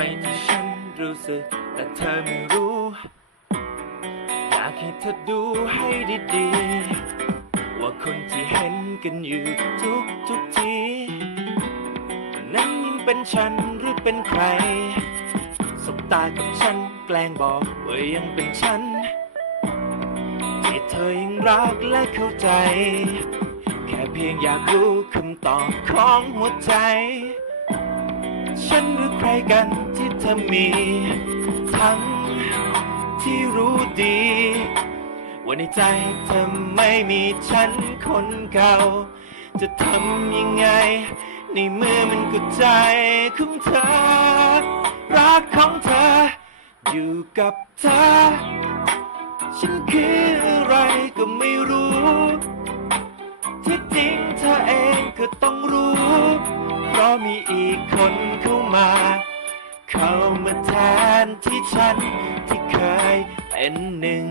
ที่ฉันรู้สึก แต่เธอไม่รู้ อยากให้เธอดูให้ดีๆ ว่าคนที่เห็นกันอยู่ทุกทุกๆทีนั้นยังเป็นฉันหรือเป็นใคร สบตากับฉันแกล้งบอกว่ายังเป็นฉัน ที่เธอยังรักและเข้าใจ แค่เพียงอยากรู้คำตอบของหัวใจ ฉันหรือใครกันที่เธอมี ทั้งที่รู้ดี ว่าในใจเธอไม่มีฉันคนเก่า จะทำยังไง ในเมื่อมันก็ใจของเธอ รักของเธอ อยู่กับเธอ ฉันคืออะไรก็ไม่รู้ ที่จริงเธอเองก็ต้องรู้ เพราะมีอีกคนเข้ามาเข้ามาแทน ที่ฉันที่เคยเป็นหนึ่ง